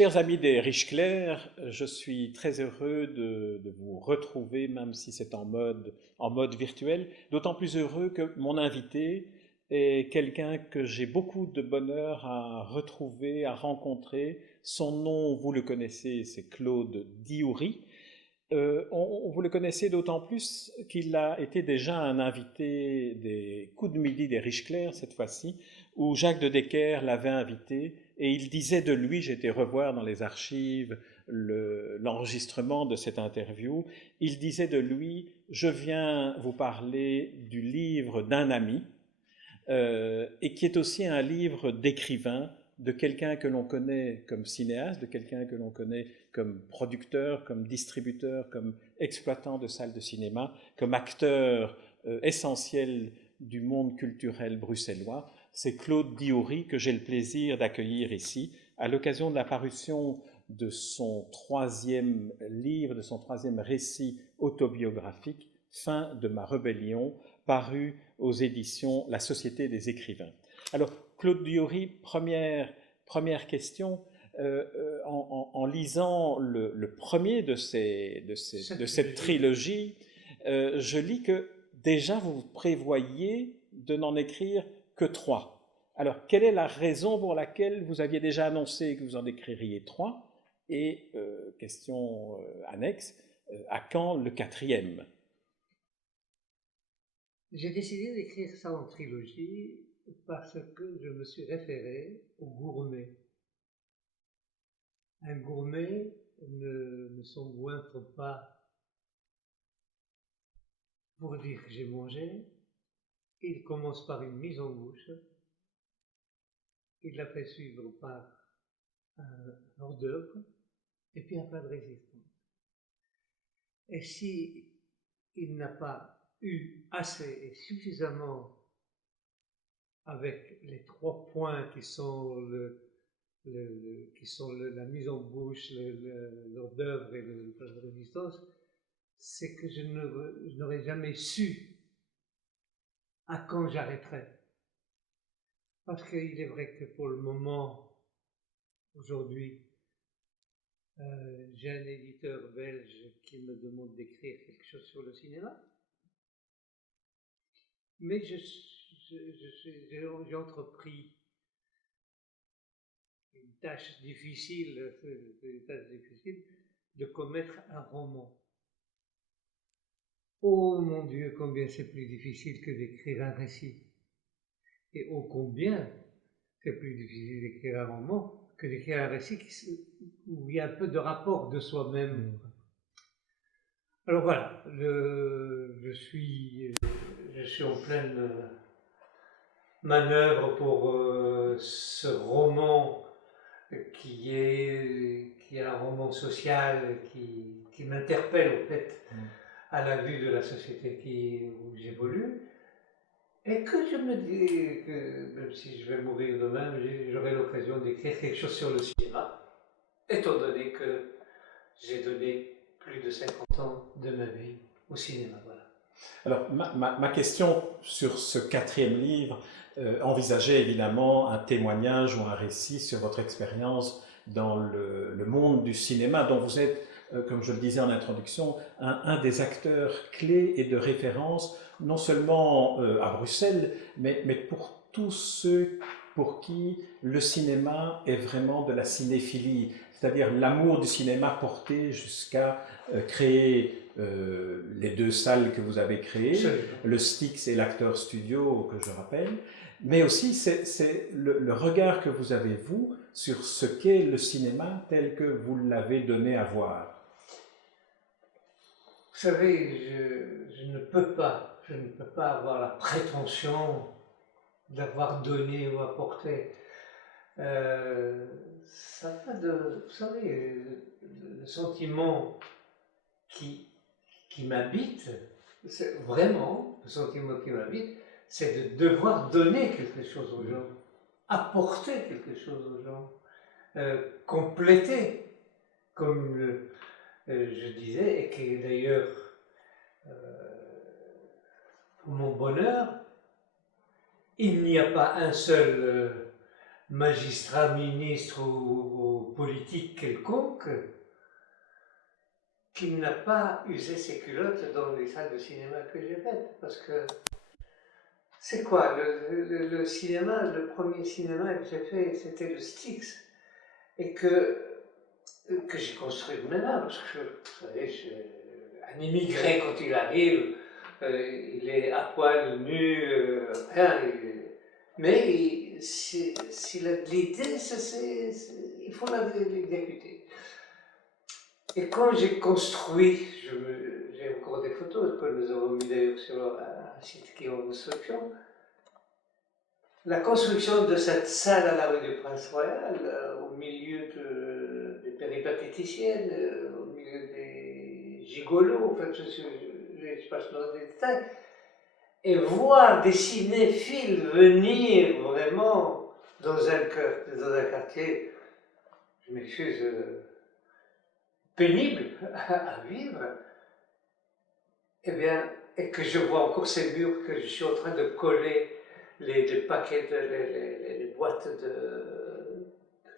Chers amis des Riches Clairs, je suis très heureux de vous retrouver, même si c'est en mode virtuel, d'autant plus heureux que mon invité est quelqu'un que j'ai beaucoup de bonheur à retrouver, à rencontrer. Son nom, vous le connaissez, c'est Claude Diouri. Vous le connaissez d'autant plus qu'il a été déjà un invité des Coups de midi des Riches Clairs, cette fois-ci, où Jacques de Decker l'avait invité, et il disait de lui, j'ai été revoir dans les archives l'enregistrement de cette interview, il disait de lui, je viens vous parler du livre d'un ami, et qui est aussi un livre d'écrivain, de quelqu'un que l'on connaît comme cinéaste, de quelqu'un que l'on connaît comme producteur, comme distributeur, comme exploitant de salles de cinéma, comme acteur essentiel du monde culturel bruxellois. C'est Claude Diouri que j'ai le plaisir d'accueillir ici à l'occasion de la parution de son troisième livre, de son troisième récit autobiographique, Fin de ma rébellion, paru aux éditions La Société des écrivains. Alors, Claude Diouri, première question. En lisant le premier de cette trilogie, je lis que déjà vous prévoyez de n'en écrire que 3. Alors, quelle est la raison pour laquelle vous aviez déjà annoncé que vous en écririez 3? Et, question annexe, à quand le 4e? J'ai décidé d'écrire ça en trilogie parce que je me suis référé au gourmet. Un gourmet ne s'engouinfre pas pour dire que j'ai mangé. Il commence par une mise en bouche. Il la fait suivre par un hors d'œuvre et puis un plat de résistance. Et si il n'a pas eu assez et suffisamment avec les 3 points qui sont la mise en bouche, l'hors d'œuvre et le plat de résistance, c'est que je n'aurais jamais su à quand j'arrêterais. Parce qu'il est vrai que pour le moment, aujourd'hui, j'ai un éditeur belge qui me demande d'écrire quelque chose sur le cinéma. Mais j'ai entrepris une tâche difficile de commettre un roman. Oh mon Dieu, combien c'est plus difficile que d'écrire un récit. Et oh combien c'est plus difficile d'écrire un roman que d'écrire un récit où il y a un peu de rapport de soi-même. Alors voilà, je suis en pleine manœuvre pour ce roman qui est un roman social qui m'interpelle au fait à la vue de la société où j'évolue, et que je me dis que même si je vais mourir demain, j'aurai l'occasion d'écrire quelque chose sur le cinéma, étant donné que j'ai donné plus de 50 ans de ma vie au cinéma. Voilà. Alors, ma question sur ce 4e livre envisageait évidemment un témoignage ou un récit sur votre expérience dans le monde du cinéma, dont vous êtes, comme je le disais en introduction, un des acteurs clés et de référence, non seulement à Bruxelles, mais pour tous ceux pour qui le cinéma est vraiment de la cinéphilie, c'est-à-dire l'amour du cinéma porté jusqu'à créer les 2 salles que vous avez créées, le Styx et l'Acteur Studio, que je rappelle, mais aussi c'est le regard que vous avez, vous, sur ce qu'est le cinéma tel que vous l'avez donné à voir. Vous savez, je ne peux pas avoir la prétention d'avoir donné ou apporté. Ça va de, vous savez, le sentiment qui m'habite, c'est vraiment, le sentiment qui m'habite, c'est de devoir donner quelque chose aux gens, apporter quelque chose aux gens, compléter, comme je disais, et qui d'ailleurs, pour mon bonheur, il n'y a pas un seul magistrat, ministre ou politique quelconque qui n'a pas usé ses culottes dans les salles de cinéma que j'ai faites. Parce que c'est quoi le cinéma, le premier cinéma que j'ai fait, c'était le Styx. Et que j'ai construit de mes mains. Parce que, vous savez, un immigré, quand il arrive, il est à poil, nu, rien. Mais s'il a de l'idée, il faut l'exécuter. Et quand j'ai construit, j'ai encore des photos que nous avons mis d'ailleurs sur un site qui est en construction, la construction de cette salle à la rue du Prince-Royal, au milieu des péripatéticiennes, au milieu des gigolos, en fait, je passe dans les détails, et voir des cinéphiles venir vraiment dans un quartier, je m'excuse, pénible à vivre, eh bien, et que je vois encore ces murs, que je suis en train de coller les paquets, les boîtes de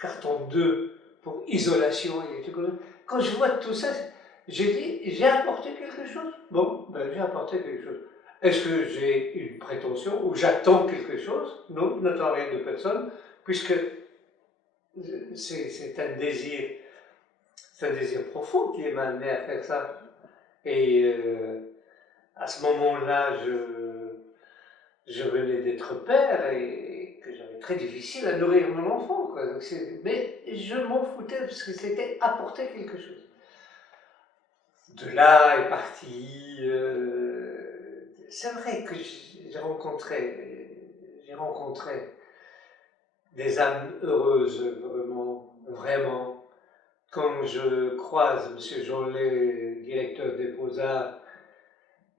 carton 2 pour isolation. Quand je vois tout ça, j'ai dit, j'ai apporté quelque chose. Bon, ben, j'ai apporté quelque chose. Est-ce que j'ai une prétention ou j'attends quelque chose? Non, je n'attends rien de personne, puisque c'est un désir profond qui m'a amené à faire ça. Et à ce moment-là, je venais d'être père et que j'avais très difficile à nourrir mon enfant. Quoi. Donc mais je m'en foutais parce que c'était apporter quelque chose. De là est parti. C'est vrai que j'ai rencontré des âmes heureuses, vraiment, vraiment. Quand je croise M. Jeanlet, directeur des Beaux-Arts,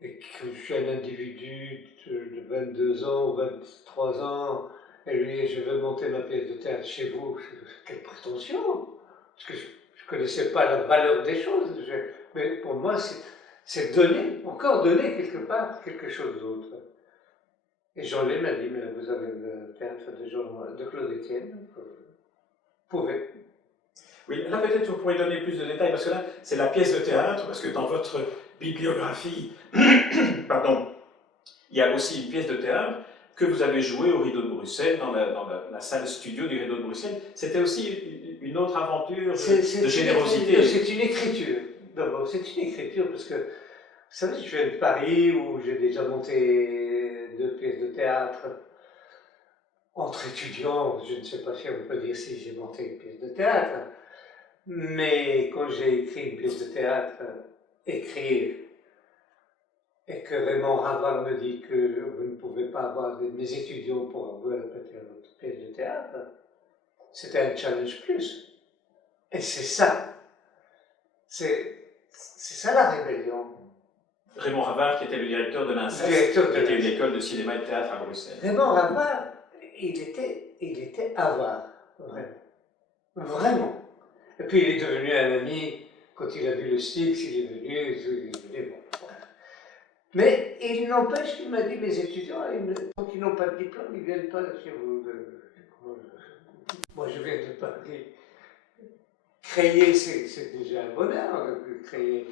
et que je suis un individu de 22 ans, 23 ans, et lui, je veux monter ma pièce de théâtre chez vous. Quelle prétention! Parce que je ne connaissais pas la valeur des choses. Mais pour moi, c'est donner, encore donner quelque part quelque chose d'autre. Et Jean-Lé m'a dit, mais vous avez le théâtre de Claude Etienne, vous pouvez. Oui, là peut-être vous pourrez donner plus de détails, parce que là, c'est la pièce de théâtre, parce que dans votre bibliographie, pardon, il y a aussi une pièce de théâtre que vous avez jouée au Rideau de Bruxelles, dans la salle studio du Rideau de Bruxelles. C'était aussi une autre aventure de générosité. C'est une écriture. D'abord, c'est une écriture, parce que, vous savez, je viens de Paris, où j'ai déjà monté 2 pièces de théâtre. Entre étudiants, je ne sais pas si on peut dire si j'ai monté une pièce de théâtre, mais quand j'ai écrit une pièce de théâtre, écrire, et que Raymond Raval me dit que vous ne pouvez pas avoir mes étudiants pour répéter votre pièce de théâtre, c'était un challenge plus. Et c'est ça. C'est ça la rébellion. Raymond Ravard, qui était le directeur de l'INSES, qui était une école de cinéma et de théâtre à Bruxelles. Raymond Ravard, il était avare, vraiment. Vraiment. Et puis il est devenu un ami, quand il a vu le Styx, il est venu, bon. Mais il n'empêche qu'il m'a dit, mes étudiants, tant qu'ils n'ont pas de diplôme, ils ne viennent pas chez vous. Moi, je viens de Paris. Créer, c'est déjà un bonheur. Créer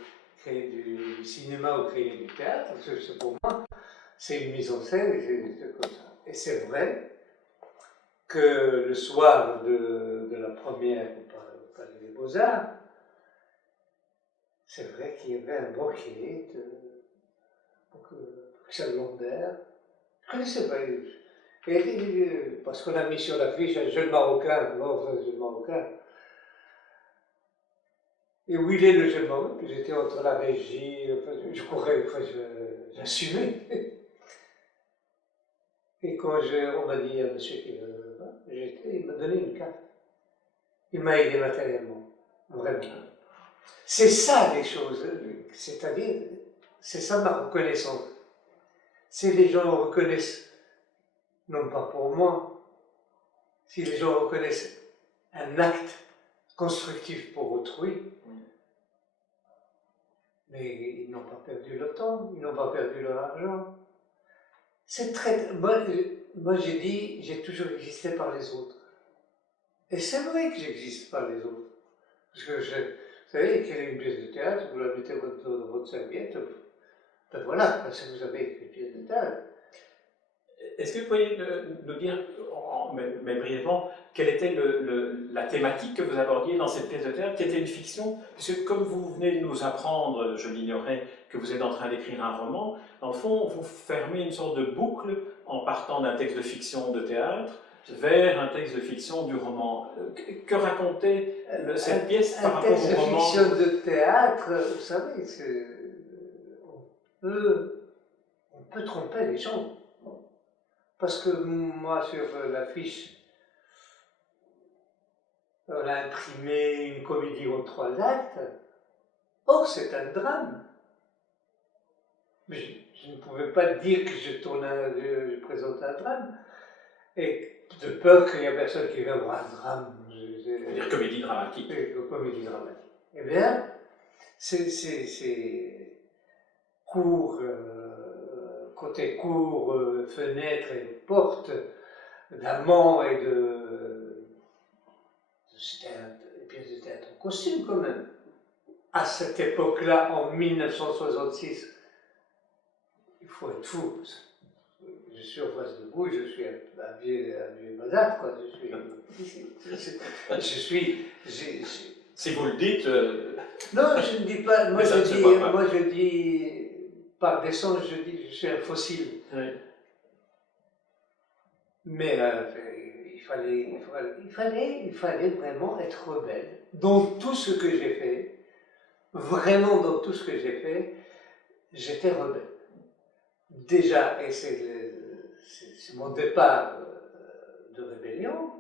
du cinéma ou créer du théâtre, pour moi, c'est une mise en scène, et c'est comme ça. Et c'est vrai que le soir de la première au Palais des Beaux-Arts, c'est vrai qu'il y avait un banquet de Bruxelles Lambert. Je ne connaissais pas. Parce qu'on a mis sur l'affiche un jeune Marocain, un jeune Marocain. Et où il est le jeune Marocain? J'étais entre la régie, je courais, j'assumais. Et quand on m'a dit à monsieur qui il m'a donné une carte. Il m'a aidé matériellement, vraiment. C'est ça les choses, c'est-à-dire, c'est ça ma reconnaissance. Si les gens reconnaissent, non pas pour moi, si les gens reconnaissent un acte constructif pour autrui, mais ils n'ont pas perdu leur temps, ils n'ont pas perdu leur argent. C'est très. Moi j'ai dit, j'ai toujours existé par les autres. Et c'est vrai que j'existe pas les autres. Parce que vous savez, écrire une pièce de théâtre, vous la mettez dans votre serviette, ben voilà, parce que vous avez écrit une pièce de théâtre. Est-ce que vous pourriez nous dire, mais brièvement, quelle était la thématique que vous abordiez dans cette pièce de théâtre, qui était une fiction? Parce que comme vous venez de nous apprendre, je l'ignorais, que vous êtes en train d'écrire un roman, dans le fond, vous fermez une sorte de boucle en partant d'un texte de fiction de théâtre vers un texte de fiction du roman. Que racontait cette pièce par rapport au roman? Un texte de fiction de théâtre, vous savez, on peut tromper les gens. Parce que moi, sur l'affiche, on a imprimé une comédie en 3 actes. Or, c'est un drame. Mais je ne pouvais pas dire que je présente un drame. Et de peur qu'il n'y ait personne qui vienne voir un drame. C'est-à-dire comédie dramatique. Comédie dramatique. Eh bien, c'est court, côté court, fenêtre et porte, d'amants et c'était une pièce de théâtre en costume quand même. À cette époque-là, en 1966, il faut être fou. Je suis en face de vous, je suis un vieux bazar, quoi. Si vous le dites... Non, je ne dis pas. Moi, je dis, par décence, je dis, je suis un fossile. Oui. Mais il fallait vraiment être rebelle. Dans tout ce que j'ai fait, vraiment dans tout ce que j'ai fait, j'étais rebelle. Déjà, et c'est mon départ de rébellion,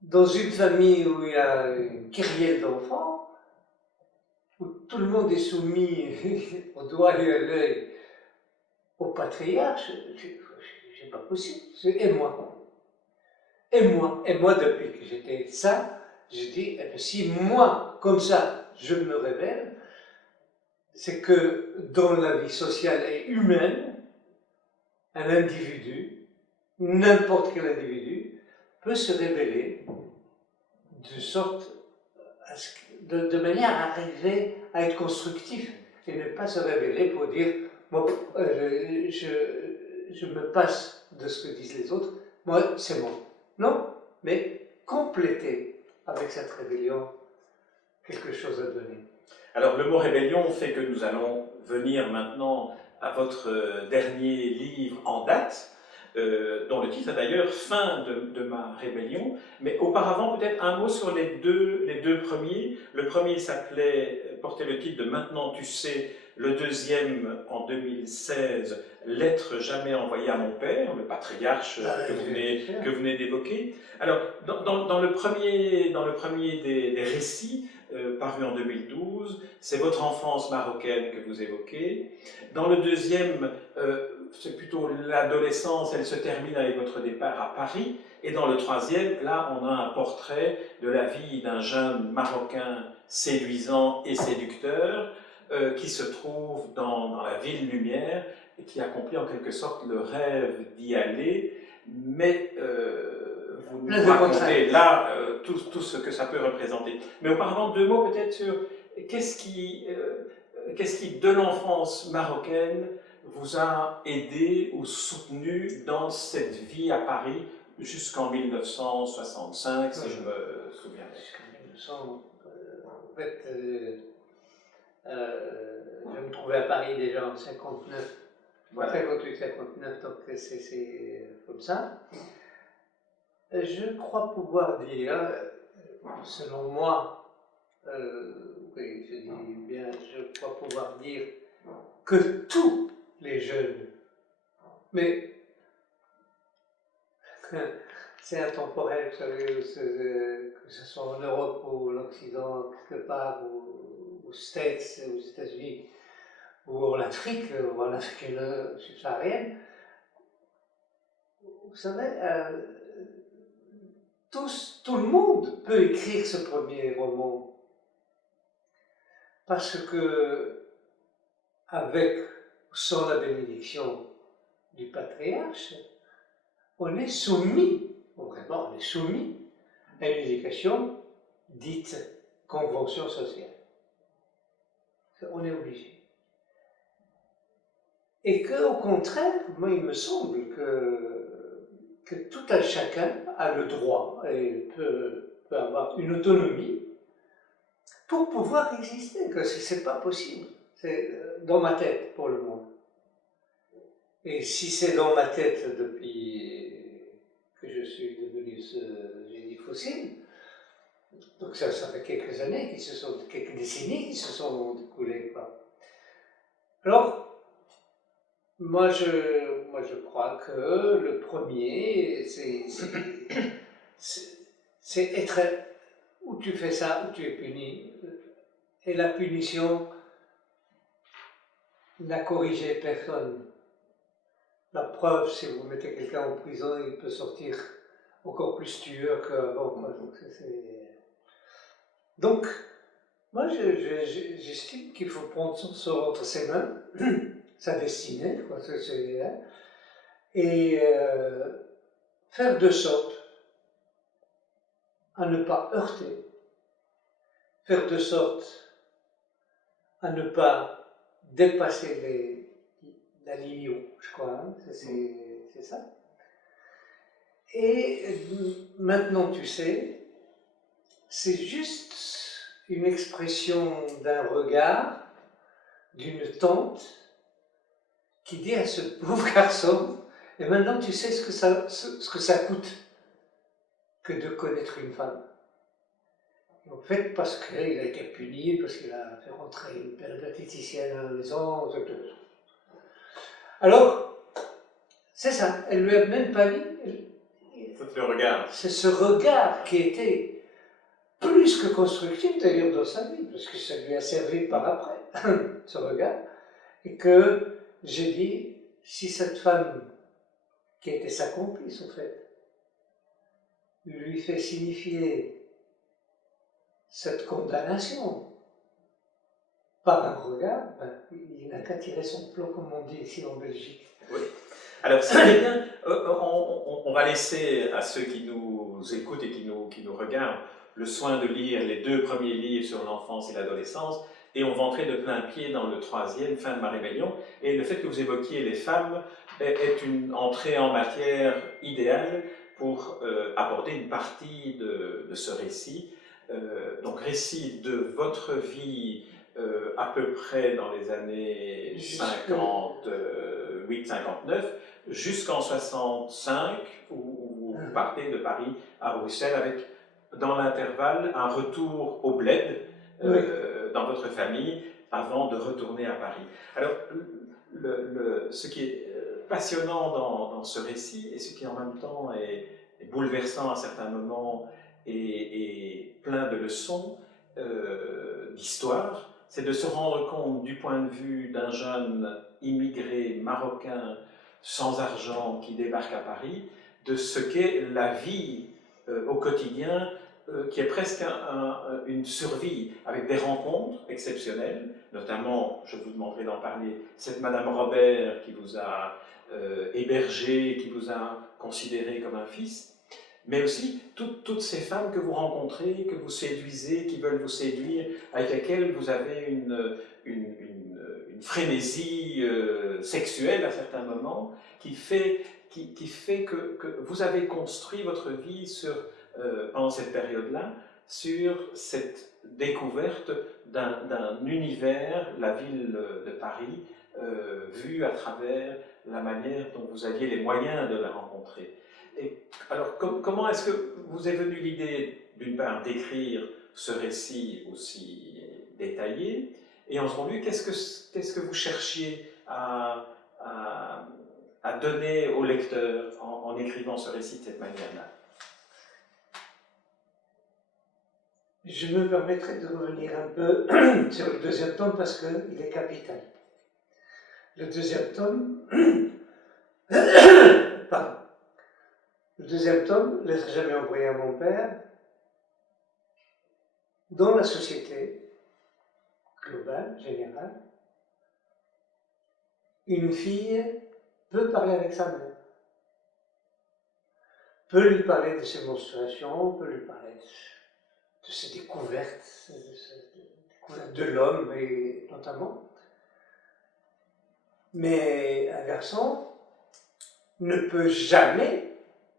dans une famille où il y a une kyrielle d'enfants, où tout le monde est soumis au doigt et à l'œil au patriarche, c'est pas possible. Et moi, depuis que j'étais ça, je dis, eh bien, si moi, comme ça, je me révèle, c'est que dans la vie sociale et humaine, un individu, n'importe quel individu, peut se révéler de manière à arriver à être constructif et ne pas se révéler pour dire bon, je me passe de ce que disent les autres, moi c'est moi. Non, mais compléter avec cette rébellion quelque chose à donner. Alors le mot rébellion fait que nous allons venir maintenant à votre dernier livre en date, dont le titre est d'ailleurs Fin de ma rébellion, mais auparavant peut-être un mot sur les deux premiers. Le premier portait le titre de Maintenant tu sais, le deuxième en 2016, Lettre jamais envoyée à mon père, le patriarche que vous venez d'évoquer. Alors dans le premier des récits, paru en 2012, c'est votre enfance marocaine que vous évoquez. Dans le deuxième, c'est plutôt l'adolescence, elle se termine avec votre départ à Paris. Et dans le troisième, là, on a un portrait de la vie d'un jeune Marocain séduisant et séducteur qui se trouve dans la ville lumière et qui accomplit en quelque sorte le rêve d'y aller, mais vous nous racontez là tout ce que ça peut représenter. Mais auparavant, deux mots peut-être sur qu'est-ce qui, de l'enfance marocaine, vous a aidé ou soutenu dans cette vie à Paris jusqu'en 1965, si je me souviens bien. Jusqu'en 1900, en fait, je me trouvais à Paris déjà en 59, voilà. 58-59, donc c'est comme ça. Je crois pouvoir dire, selon moi, oui, je dis bien, je crois pouvoir dire que tous les jeunes, mais c'est intemporel, vous savez, que ce soit en Europe ou en Occident, quelque part, ou aux States, aux États-Unis, ou en Afrique subsaharienne, vous savez, tout le monde peut écrire ce premier roman. Parce que, avec ou sans la bénédiction du patriarche, on est soumis vraiment, on est soumis à une éducation dite convention sociale. On est obligé. Et qu'au contraire, moi il me semble que tout un chacun a le droit et peut avoir une autonomie pour pouvoir exister, que c'est pas possible. C'est dans ma tête pour le moment. Et si c'est dans ma tête depuis que je suis devenu ce génie fossile, donc ça fait quelques années, quelques décennies qui se sont écoulées, quoi. Alors, moi je crois que le premier, c'est être où tu fais ça, où tu es puni. Et la punition n'a corrigé personne. La preuve, si vous mettez quelqu'un en prison, il peut sortir encore plus tueur qu'avant. Donc, moi, j'estime qu'il faut prendre ça entre ses mains, sa destinée, quoi, et faire de sorte à ne pas heurter, faire de sorte à ne pas dépasser la ligne rouge, quoi, hein, c'est ça. Et maintenant, tu sais, c'est juste une expression d'un regard d'une tante qui dit à ce pauvre garçon, et maintenant tu sais ce que ça coûte que de connaître une femme. En fait, parce qu'il a été puni, parce qu'il a fait rentrer une péripatéticienne à la maison, alors, c'est ça, elle lui a même pas dit. C'est le regard. C'est ce regard qui était plus que constructif d'ailleurs dans sa vie, parce que ça lui a servi par après, ce regard, et que j'ai dit, si cette femme, qui était sa complice au fait, lui fait signifier cette condamnation par un regard, ben, il n'a qu'à tirer son plomb, comme on dit ici en Belgique. Oui. Alors, c'est bien, on va laisser à ceux qui nous écoutent et qui nous regardent le soin de lire les 2 premiers livres sur l'enfance et l'adolescence, et on va entrer de plein pied dans le 3e, Fin de ma rébellion, et le fait que vous évoquiez les femmes est une entrée en matière idéale pour aborder une partie de ce récit. Donc, récit de votre vie à peu près dans les années 58-59, jusqu'en 65, où vous partez de Paris à Bruxelles avec, dans l'intervalle, un retour au bled dans votre famille avant de retourner à Paris. Alors, ce qui est passionnant dans ce récit, et ce qui en même temps est bouleversant à certains moments et plein de leçons d'histoire, c'est de se rendre compte du point de vue d'un jeune immigré marocain sans argent qui débarque à Paris, de ce qu'est la vie au quotidien, qui est presque une survie, avec des rencontres exceptionnelles, notamment, je vous demanderai d'en parler, cette Madame Robert qui vous a hébergé, qui vous a considéré comme un fils, mais aussi toutes ces femmes que vous rencontrez, que vous séduisez, qui veulent vous séduire, avec lesquelles vous avez une frénésie sexuelle à certains moments, qui fait que vous avez construit votre vie pendant cette période-là sur cette découverte d'un univers, la ville de Paris, vue à travers la manière dont vous aviez les moyens de la rencontrer. Et alors, comment est-ce que vous est venue l'idée, d'une part, d'écrire ce récit aussi détaillé, et en second lieu, qu'est-ce que vous cherchiez à donner au lecteur en écrivant ce récit de cette manière-là? Je me permettrai de revenir un peu sur le 2e tome parce qu'il est capital. Le 2e tome, pardon. Le 2e tome, Lettre jamais envoyée à mon père, dans la société globale, générale, une fille peut parler avec sa mère. peut lui parler de ses menstruations, peut lui parler de ses découvertes, de l'homme, et notamment. Mais un garçon ne peut jamais,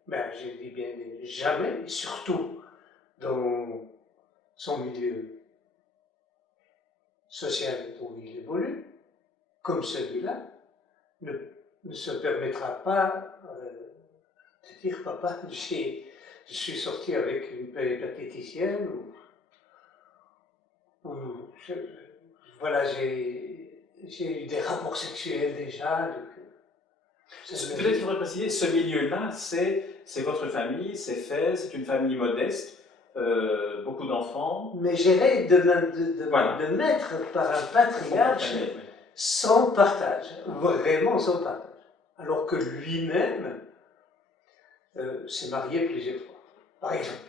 ben je dis bien jamais, et surtout dans son milieu social dont il évolue, comme celui-là, ne se permettra pas de dire papa, je suis sorti avec une péripatéticienne ou voilà, j'ai eu des rapports sexuels déjà. Peut-être qu'il faudrait préciser, ce milieu-là, c'est votre famille, c'est fait, c'est une famille modeste, beaucoup d'enfants. Mais géré de mettre par un patriarche sans partage, vraiment sans partage. Alors que lui-même s'est marié plusieurs fois, par exemple.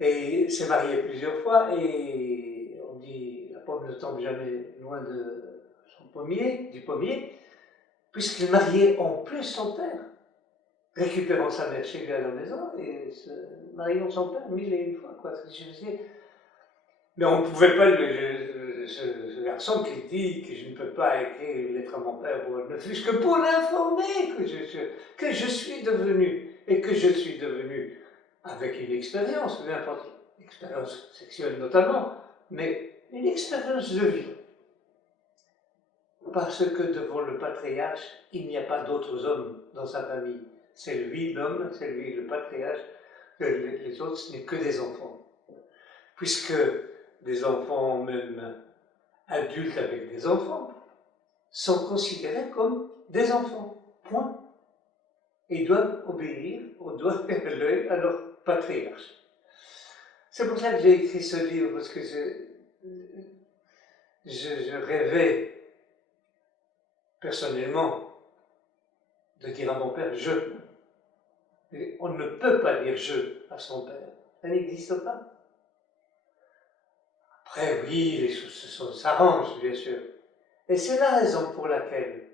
Et s'est marié plusieurs fois, et on dit la pomme ne tombe jamais loin de son pommier, du pommier, puisqu'il mariait en plus son père, récupérant sa mère chez lui à la maison et mariant son père mille et une fois. Quoi. Mais on ne pouvait pas, ce garçon qui dit que je ne peux pas écrire une lettre à mon père, ne fût-ce que pour l'informer que je suis devenu, et que je suis devenu avec une expérience, peu importe, une expérience sexuelle notamment, mais une expérience de vie. Parce que devant le patriarche, il n'y a pas d'autres hommes dans sa famille. C'est lui l'homme, c'est lui le patriarche, les autres, ce n'est que des enfants. Puisque des enfants, même adultes avec des enfants, sont considérés comme des enfants. Point. Et doivent obéir, doivent faire l'œil à leur patriarche. C'est pour ça que j'ai écrit ce livre, parce que je rêvais personnellement de dire à mon père je. Et on ne peut pas dire je à son père. Ça n'existe pas. Après, oui, les choses s'arrangent, bien sûr. Et c'est la raison pour laquelle,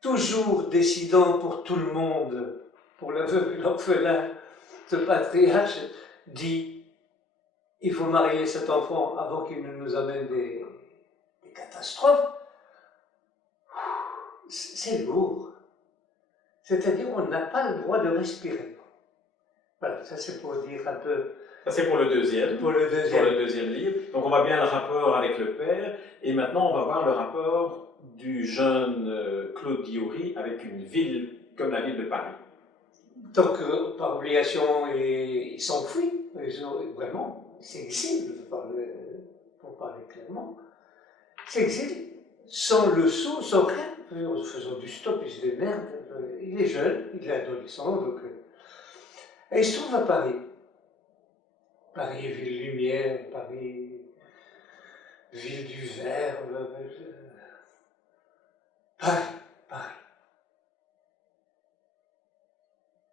toujours décidant pour tout le monde, pour la veuve et l'orphelin, ce patriarche dit il faut marier cet enfant avant qu'il ne nous amène des catastrophes. C'est lourd. C'est-à-dire qu'on n'a pas le droit de respirer. Voilà, ça c'est pour dire un peu. Ça c'est pour le deuxième. Pour le deuxième livre. Donc on voit bien le rapport avec le père, et maintenant on va voir le rapport du jeune Claude Diori avec une ville comme la ville de Paris. Donc par obligation, il s'enfuit, vraiment, il s'exile, pour parler clairement. Il s'exile sans le sou, sans rien, en faisant du stop, il se démerde. Il est jeune, il est adolescent, donc. Et il se trouve à Paris. Paris, ville lumière, Paris, ville du verre, Paris.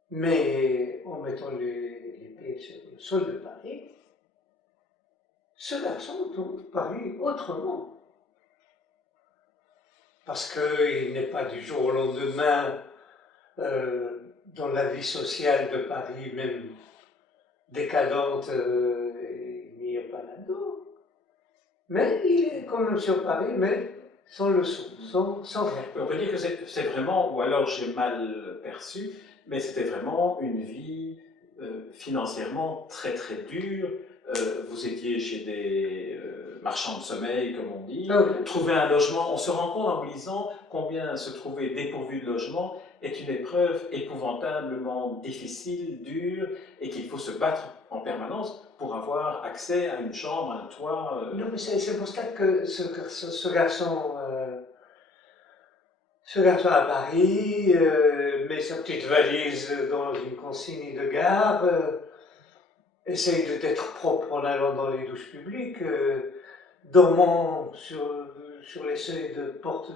Mais en mettant les pieds sur le sol de Paris, ce garçon trouve Paris autrement. Parce qu'il n'est pas du jour au lendemain dans la vie sociale de Paris, même décadente, il n'y a pas là-dedans. Mais il est quand même sur Paris, mais sans le sou, sans rien. On peut dire que c'est vraiment, ou alors j'ai mal perçu, mais c'était vraiment une vie financièrement très très dure. Vous étiez chez des marchands de sommeil, comme on dit. Ah oui. Trouver un logement, on se rend compte en vous lisant combien se trouver dépourvu de logement est une épreuve épouvantablement difficile, dure, et qu'il faut se battre en permanence pour avoir accès à une chambre, à un toit. Non, mais c'est pour ça que ce garçon à Paris met sa petite valise dans une consigne de gare, essaye d'être propre en allant dans les douches publiques, dormant sur les seuils de porte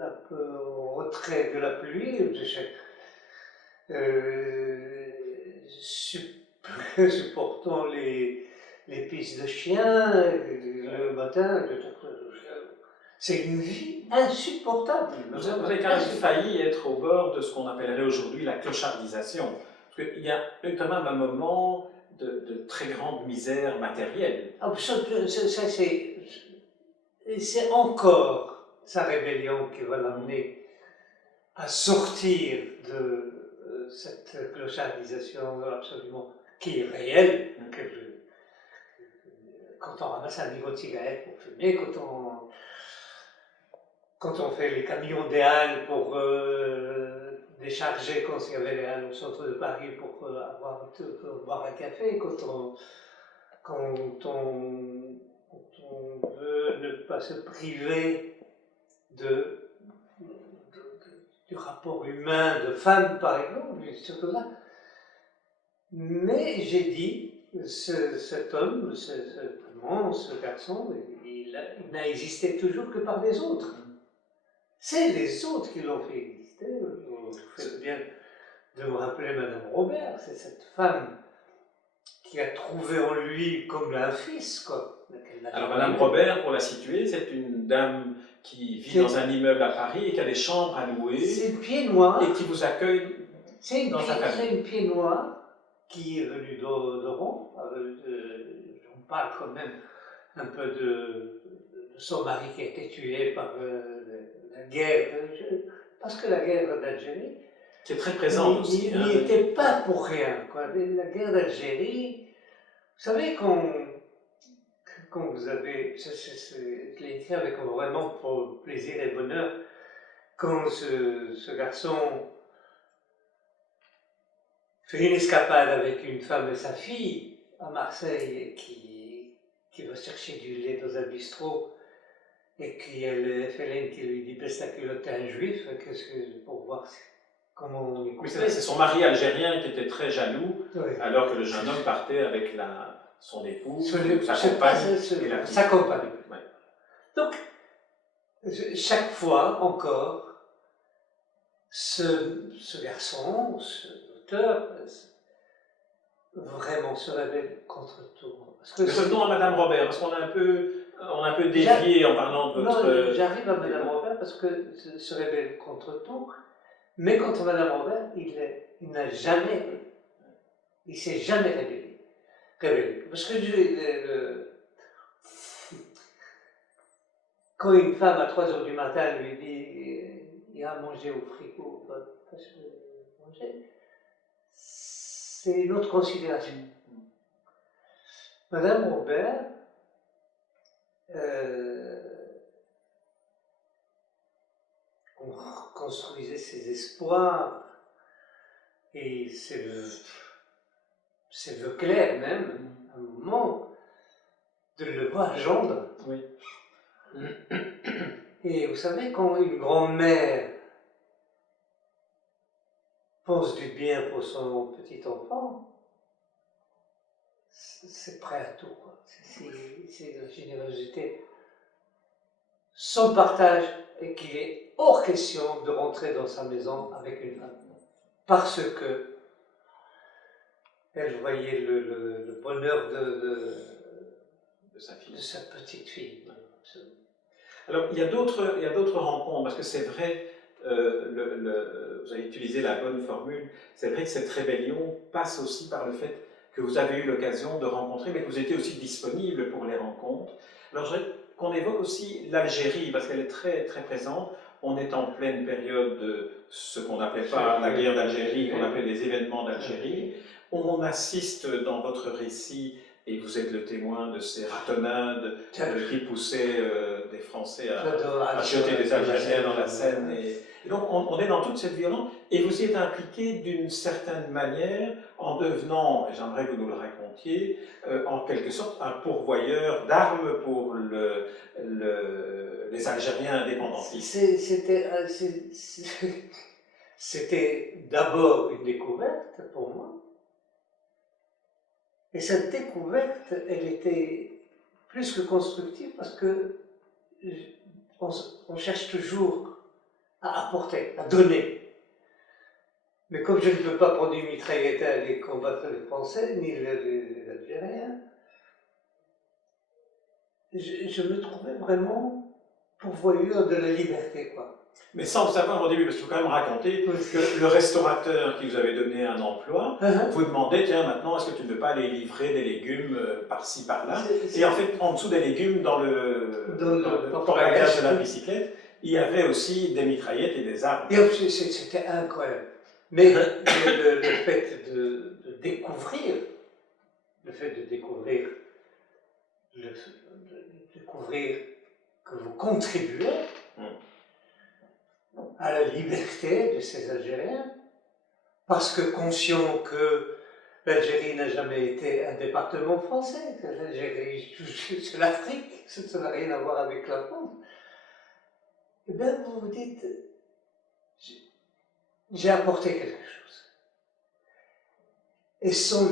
un peu en retrait de la pluie, supportant les pistes de chiens le matin. C'est une vie insupportable. Vous avez quand même failli être au bord de ce qu'on appellerait aujourd'hui la clochardisation. Parce qu'il y a quand même un moment de très grande misère matérielle. C'est encore sa rébellion qui va l'amener à sortir de cette clochardisation absolument qui est réelle. Quand on ramasse un niveau de cigarette pour fumer, quand on fait les camions des Halles pour décharger, quand il y avait les Halles au centre de Paris pour boire un café, quand on veut ne pas se priver du rapport humain de femme, par exemple, surtout là. Mais j'ai dit, cet homme, ce garçon, il n'a existé toujours que par les autres. C'est les autres qui l'ont fait exister. Vous faites bien de me rappeler Madame Robert, c'est cette femme qui a trouvé en lui comme un fils, quoi. Alors Madame Robert, pour la situer, c'est une dame qui vit dans un immeuble à Paris et qui a des chambres à louer. C'est une pied noir. Et qui vous accueille dans sa famille. C'est une pied noire qui est venue d'Oran. On parle quand même un peu de son mari qui a été tué par la guerre, parce que la guerre d'Algérie, qui est très présente aussi. N'y était pas pour rien, quoi. La guerre d'Algérie, vous savez, quand vous avez, je l'ai écrit avec vraiment pour plaisir et bonheur, quand ce garçon fait une escapade avec une femme et sa fille à Marseille qui va chercher du lait dans un bistrot et qu'il y a le FLN qui lui dit baisse la culotte à un juif, pour voir comment on est. Oui, c'est son mari algérien qui était très jaloux, oui, alors que le jeune homme partait avec son épouse, sa compagne. Ouais. Donc, chaque fois encore, ce garçon, ce auteur, vraiment se rebelle contre tout. Revenons à Madame Robert, parce qu'on a un peu dévié en parlant de votre... Non, j'arrive à Madame Robert parce que se rebelle contre tout, mais contre Madame Robert, il n'a jamais, il s'est jamais révélé. Parce que quand une femme à 3 h du matin lui dit il y a à manger au frigo, parce que manger, c'est une autre considération. Madame Robert on construisait ses espoirs et ses vœux clairs même, à un moment, de le voir gendre. Oui. Et vous savez, quand une grand-mère pense du bien pour son petit enfant, c'est prêt à tout, quoi. C'est de la générosité sans partage et qu'il est hors question de rentrer dans sa maison avec une femme. Parce que elle voyait le bonheur de sa petite fille. Alors, il y a d'autres rencontres, parce que c'est vrai, vous avez utilisé la bonne formule, c'est vrai que cette rébellion passe aussi par le fait que vous avez eu l'occasion de rencontrer, mais que vous étiez aussi disponible pour les rencontres. Alors, je voudrais qu'on évoque aussi l'Algérie, parce qu'elle est très, très présente. On est en pleine période de ce qu'on n'appelait pas la guerre d'Algérie, qu'on appelait les événements d'Algérie. On assiste dans votre récit, et vous êtes le témoin de ces ratonnades qui poussaient des Français à jeter des Algériens dans la Seine. Et donc on est dans toute cette violence, et vous y êtes impliqué d'une certaine manière en devenant, et j'aimerais que vous nous le racontiez, en quelque sorte un pourvoyeur d'armes pour les Algériens indépendantistes. C'était d'abord une découverte pour moi. Et cette découverte, elle était plus que constructive parce que on cherche toujours à apporter, à donner. Mais comme je ne peux pas prendre une mitraillette et aller combattre les Français, ni les Algériens, je me trouvais vraiment pourvoyeur de la liberté, quoi. Mais sans le savoir au début, parce qu'il faut quand même raconter que le restaurateur qui vous avait donné un emploi vous demandait, tiens, maintenant, est-ce que tu ne veux pas aller livrer des légumes par-ci, par-là? Et en fait, en dessous des légumes, dans le porte-bagages de la bicyclette, il y avait aussi des mitraillettes et des armes. C'était incroyable. Mais le fait de découvrir, que vous contribuez à la liberté de ces Algériens, parce que conscient que l'Algérie n'a jamais été un département français, que l'Algérie, c'est l'Afrique, ça n'a rien à voir avec la France. Et bien vous vous dites, j'ai apporté quelque chose. Et sans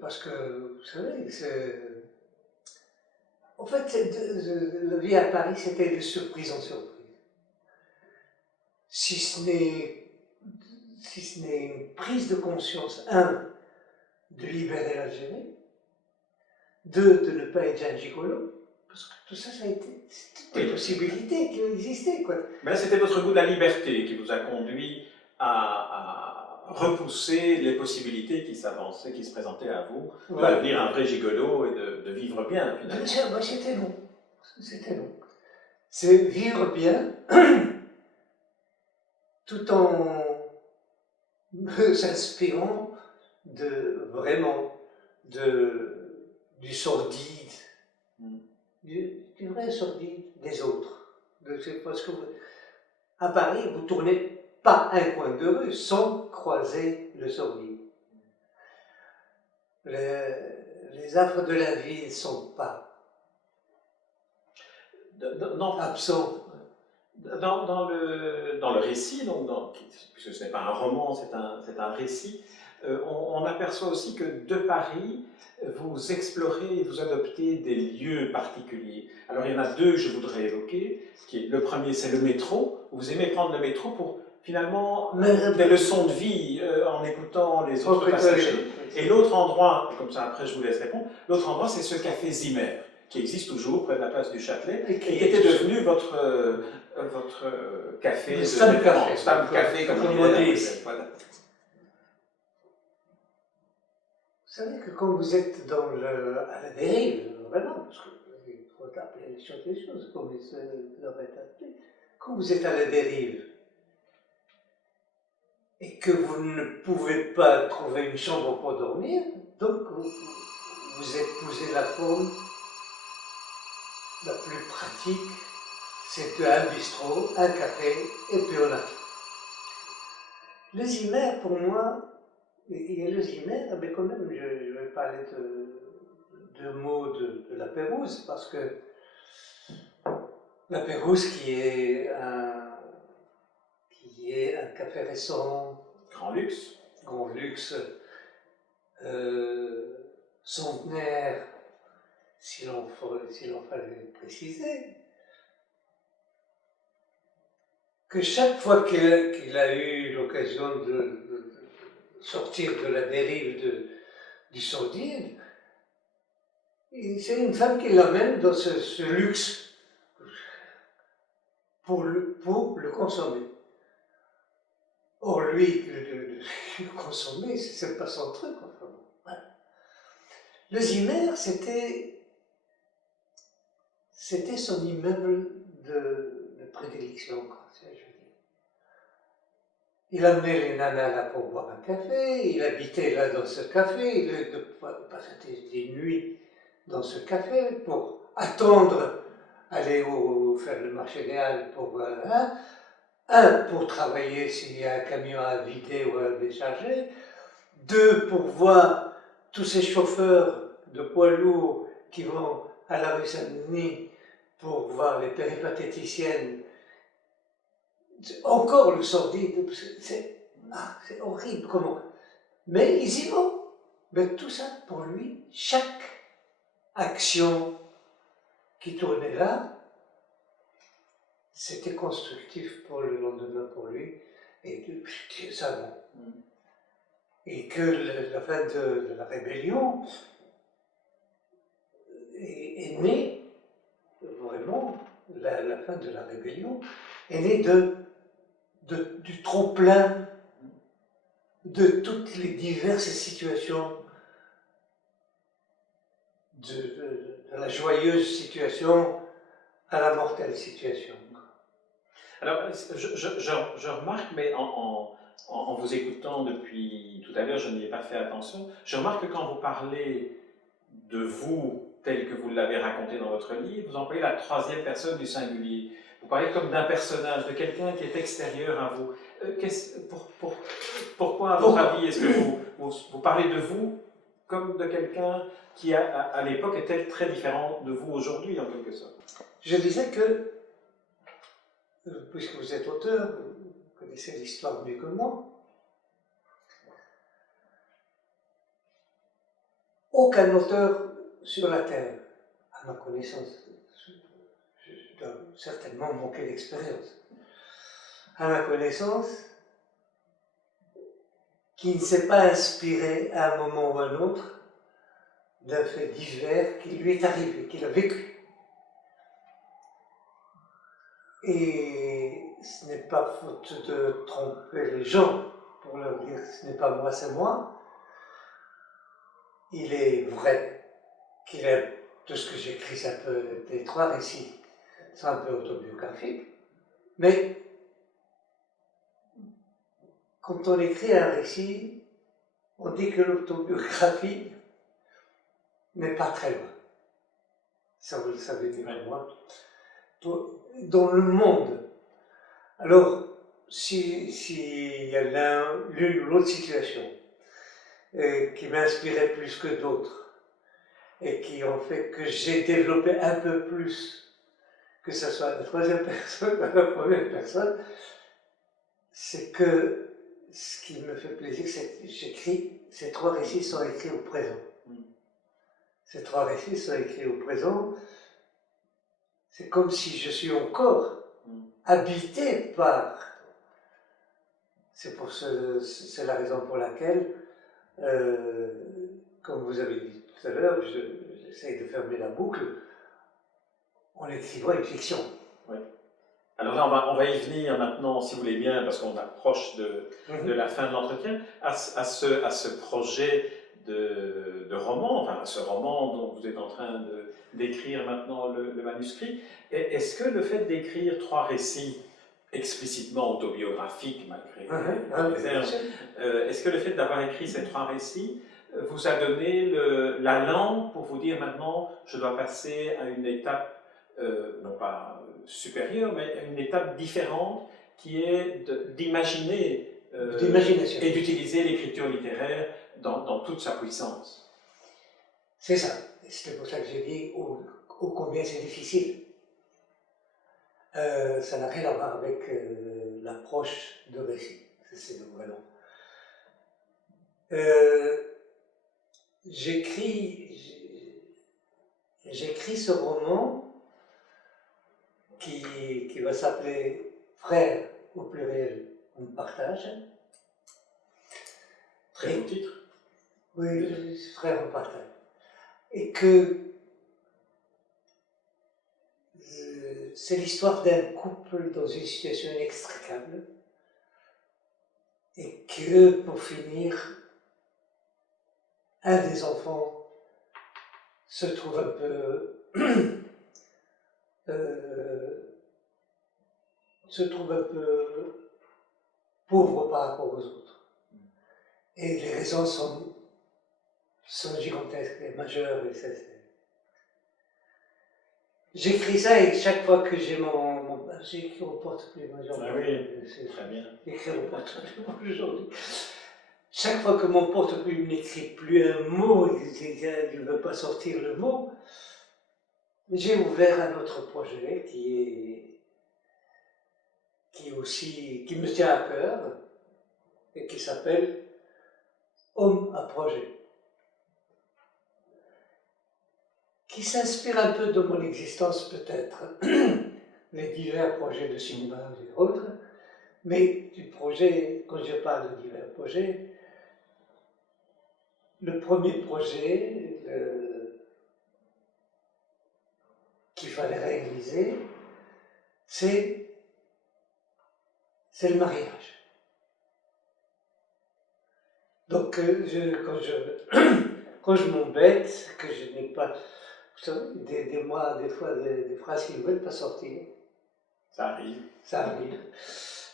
parce que, vous savez, en fait, la vie à Paris, c'était de surprise en surprise. Si ce n'est une prise de conscience, de libérer l'Algérie, de ne pas être un gigolo, parce que tout ça, ça a été des possibilités qui existaient, quoi. Mais là, c'était votre goût de la liberté qui vous a conduit à repousser les possibilités qui s'avançaient, qui se présentaient à vous, de devenir un vrai gigolo et de vivre bien, finalement. Moi, c'était long. C'était long. C'est vivre bien, tout en s'inspirant du sordide, du vrai sordide des autres. Parce que à Paris, vous ne tournez pas un coin de rue sans croiser le sordide. Les affres de la vie ne sont pas absents. Dans le récit, puisque ce n'est pas un roman, c'est un récit, on aperçoit aussi que de Paris, vous explorez et vous adoptez des lieux particuliers. Alors il y en a deux que je voudrais évoquer. Le premier, c'est le métro. Vous aimez prendre le métro pour finalement des leçons de vie en écoutant les autres passagers. Et l'autre endroit, comme ça après je vous laisse répondre, l'autre endroit c'est ce café Zimmer, qui existe toujours près de la place du Châtelet, et qui était devenu votre café de Stam Café, comme on dit. Voilà. Vous savez que quand vous êtes à la dérive, vraiment, parce qu'il faut appeler les choses comme ils doivent être appelées, quand vous êtes à la dérive et que vous ne pouvez pas trouver une chambre pour dormir, donc vous épousez la forme la plus pratique, c'est un bistrot, un café, et puis on a tout. Le Zimmer, pour moi, il y a le Zimmer, mais quand même, je vais parler de deux mots de la Pérouse, parce que la Pérouse qui est un café-restaurant grand luxe, centenaire, s'il en fallait préciser, que chaque fois qu'il a eu l'occasion de sortir de la dérive du sordide, c'est une femme qui l'amène dans ce luxe pour le consommer. Or, lui, le consommer, c'est pas son truc. Enfin, voilà. Le Zimmer, c'était son immeuble de prédilection, quoi, je veux dire. Il amenait les nanas là pour boire un café, il habitait là dans ce café, il passait des nuits dans ce café pour attendre, aller faire le marché des Halles pour pour travailler s'il y a un camion à vider ou à décharger, deux, pour voir tous ces chauffeurs de poids lourds qui vont à la rue Saint-Denis pour voir les péripatéticiennes. Encore le sordide, c'est horrible comment. Mais ils y vont. Mais tout ça, pour lui, chaque action qui tournait là, c'était constructif pour le lendemain pour lui. Et ça, bon. Et que la fin de la rébellion est née vraiment la fin de la rébellion, est née du trop-plein de toutes les diverses situations, de la joyeuse situation à la mortelle situation. Alors, je remarque, mais en vous écoutant depuis tout à l'heure, je n'y ai pas fait attention, je remarque que quand vous parlez de vous, tel que vous l'avez raconté dans votre livre, vous employez la troisième personne du singulier. Vous parlez comme d'un personnage, de quelqu'un qui est extérieur à vous. Pourquoi, à votre avis, est-ce que vous parlez de vous comme de quelqu'un qui, à l'époque, était très différent de vous aujourd'hui, en quelque sorte? Je disais que, puisque vous êtes auteur, vous connaissez l'histoire mieux que moi, aucun auteur sur la Terre, à ma connaissance, je dois certainement manquer d'expérience, à ma connaissance, qui ne s'est pas inspiré à un moment ou à un autre d'un fait divers qui lui est arrivé, qu'il a vécu. Et ce n'est pas faute de tromper les gens pour leur dire ce n'est pas moi, c'est moi. Il est vrai qu'il est, tout ce que j'écris, c'est un peu des trois récits, c'est un peu autobiographique, mais quand on écrit un récit, on dit que l'autobiographie n'est pas très loin. Ça, vous le savez mieux que moi. Dans le monde, alors, s'il y a l'une ou l'autre situation qui m'inspirait plus que d'autres et qui ont fait que j'ai développé un peu plus, que ce soit la troisième personne ou la première personne, c'est que ce qui me fait plaisir, c'est que j'écris, ces trois récits sont écrits au présent. Ces trois récits sont écrits au présent. C'est comme si je suis encore habité par. C'est la raison pour laquelle, comme vous avez dit tout à l'heure, j'essaie de fermer la boucle en écrivant une fiction. Oui. Alors là, on va y venir maintenant, si vous voulez bien, parce qu'on approche de la fin de l'entretien, à ce projet de roman, enfin à ce roman dont vous êtes en train d'écrire maintenant le manuscrit. Est-ce que le fait d'écrire trois récits explicitement autobiographiques, malgré les réserves, est-ce que le fait d'avoir écrit ces trois récits vous a donné la langue pour vous dire maintenant, je dois passer à une étape, non pas supérieure, mais une étape différente qui est d'imaginer et d'utiliser l'écriture littéraire dans toute sa puissance. C'est ça. C'est pour ça que j'ai dit ô combien c'est difficile. Ça n'a rien à voir avec l'approche de récit. C'est le vrai nom. J'écris ce roman qui va s'appeler Frères au pluriel, on partage. Très beau titre. Oui, Frères on partage. Et que c'est l'histoire d'un couple dans une situation inextricable et que, pour finir, un des enfants se trouve un peu pauvre par rapport aux autres. Et les raisons sont gigantesques et majeures. J'écris ça et chaque fois que j'ai j'ai écrit au porte-plume. Ah oui, très bien. Écrit au porte-plume aujourd'hui. Chaque fois que mon porte-plume n'écrit plus un mot, il ne veut pas sortir le mot, j'ai ouvert un autre projet qui me tient à cœur et qui s'appelle Homme à projet. Qui s'inspire un peu de mon existence peut-être, les divers projets de cinéma et autres, mais du projet, quand je parle de divers projets, le premier projet qu'il fallait réaliser, c'est le mariage. Donc, quand je m'embête, que je n'ai pas, vous savez, des fois, des phrases qui ne veulent pas sortir. Ça arrive. Ça arrive.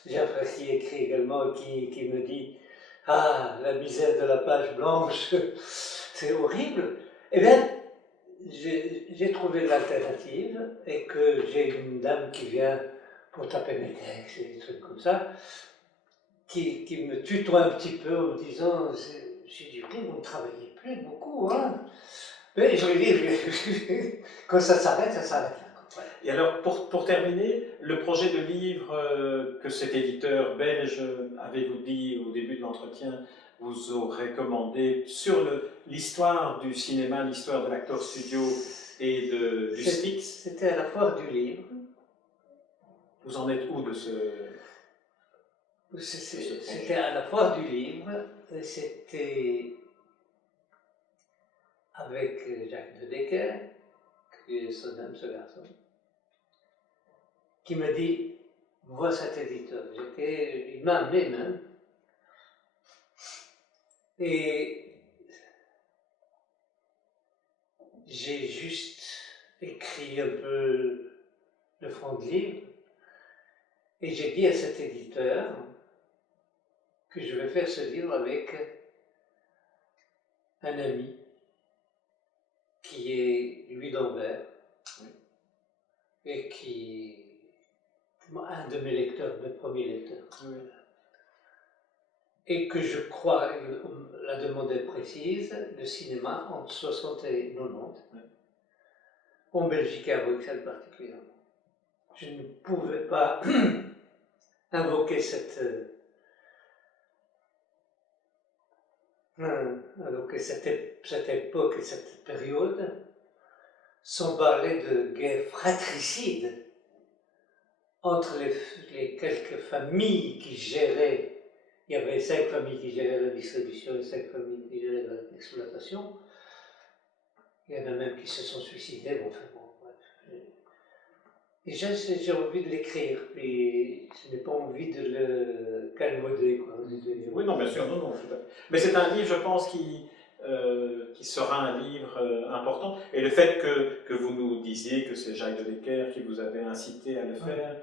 J'ai un frère qui écrit également, qui me dit « Ah, la misère de la page blanche, c'est horrible !» Eh bien, j'ai trouvé l'alternative, et que j'ai une dame qui vient pour taper mes textes et des trucs comme ça, qui me tutoie un petit peu en me disant « J'ai dit, vous ne travaillez plus beaucoup, hein ?» Mais je lui dis « Quand ça s'arrête, ça s'arrête là. » Et alors, pour terminer, le projet de livre que cet éditeur belge, avez-vous dit au début de l'entretien, vous aurait commandé sur l'histoire du cinéma, l'histoire de l'Actors Studio et du Styx. C'était à la foire du livre. Vous en êtes où de ce... C'était à la foire du livre, c'était avec Jacques de Decker, qui est son homme, ce garçon, qui m'a dit « Vois cet éditeur ». Il m'a amené même. Et j'ai juste écrit un peu le fond de livre, et j'ai dit à cet éditeur que je vais faire ce livre avec un ami qui est Louis d'Anvers, et qui est un de mes lecteurs, mes premiers lecteurs. Oui. Et que je crois, la demande est précise, le cinéma entre 60 et 90, en Belgique et à Bruxelles particulièrement. Je ne pouvais pas invoquer cette époque et cette période sans parler de guerre fratricide entre les quelques familles qui géraient. Il y avait 5 familles qui géraient la distribution et 5 familles qui géraient l'exploitation. Il y en a même qui se sont suicidés, bon, enfin bon, bref. Et j'ai envie de l'écrire, et je n'ai pas envie de le calmoder, quoi. Oui, non, bien sûr, non, non. Mais c'est un livre, je pense, qui sera un livre important. Et le fait que vous nous disiez que c'est Jacques de Decker qui vous avait incité à le faire,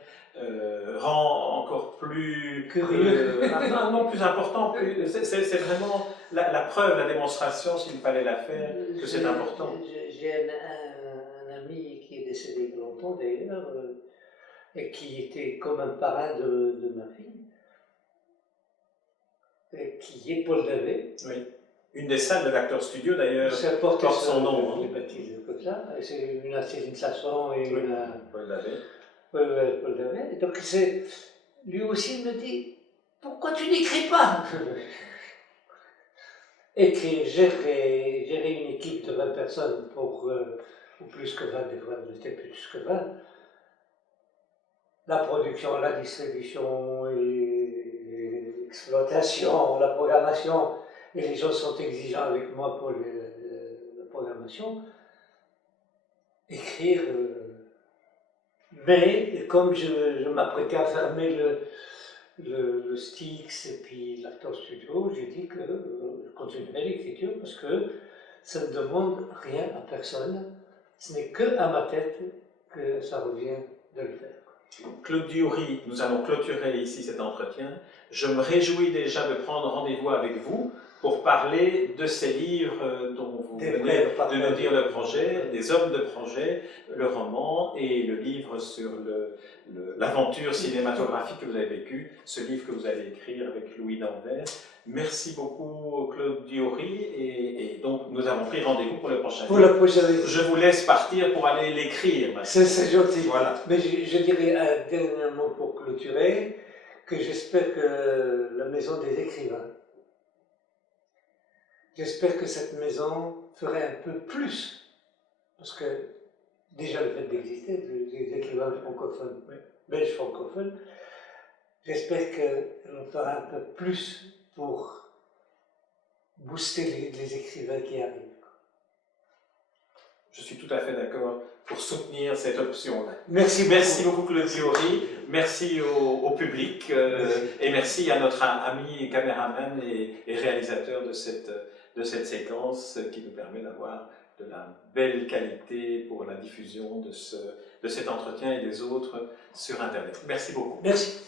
rend encore plus curieux. Non, plus important. C'est vraiment la preuve, la démonstration, s'il fallait la faire, que c'est important. J'ai un ami qui est décédé il y a longtemps d'ailleurs, et qui était comme un parrain de ma fille, et qui est Paul Davé. Oui. Une des salles de l'Actors Studio d'ailleurs porte son nom. Les baptisés comme ça. C'est une Céline Sasson et oui. une Paul Davé. Paul Davé. Et donc lui aussi me dit « Pourquoi tu n'écris pas ?» Écrire, gérer une équipe de 20 personnes ou plus que 20, des fois c'était plus que 20. La production, la distribution, l'exploitation, la programmation, et les gens sont exigeants avec moi pour la programmation. Écrire, mais comme je m'apprêtais à fermer le Styx et puis l'Actors Studio, j'ai dit que je continuerai l'écriture parce que ça ne demande rien à personne, ce n'est que à ma tête que ça revient de le faire. Claude Dioury, nous allons clôturer ici cet entretien. Je me réjouis déjà de prendre rendez-vous avec vous pour parler de ces livres dont vous venez de nous dire le projet, des hommes de projet, le roman et le livre sur l'aventure cinématographique que vous avez vécue, ce livre que vous allez écrire avec Louis d'Anvers. Merci beaucoup Claude Dioury et donc nous avons pris rendez-vous pour le prochain livre. Je vous laisse partir pour aller l'écrire. C'est gentil. Voilà. Mais je dirais un dernier mot pour clôturer, que j'espère que la maison des écrivains, j'espère que cette maison ferait un peu plus, parce que déjà le fait d'exister, des écrivains francophones, belges francophones, j'espère qu'on fera un peu plus pour booster les écrivains qui arrivent. Je suis tout à fait d'accord. pour soutenir cette option-là. Merci Beaucoup Claude Fiori, merci au public et merci à notre ami caméraman et réalisateur de cette séquence qui nous permet d'avoir de la belle qualité pour la diffusion de cet entretien et des autres sur Internet. Merci beaucoup. Merci.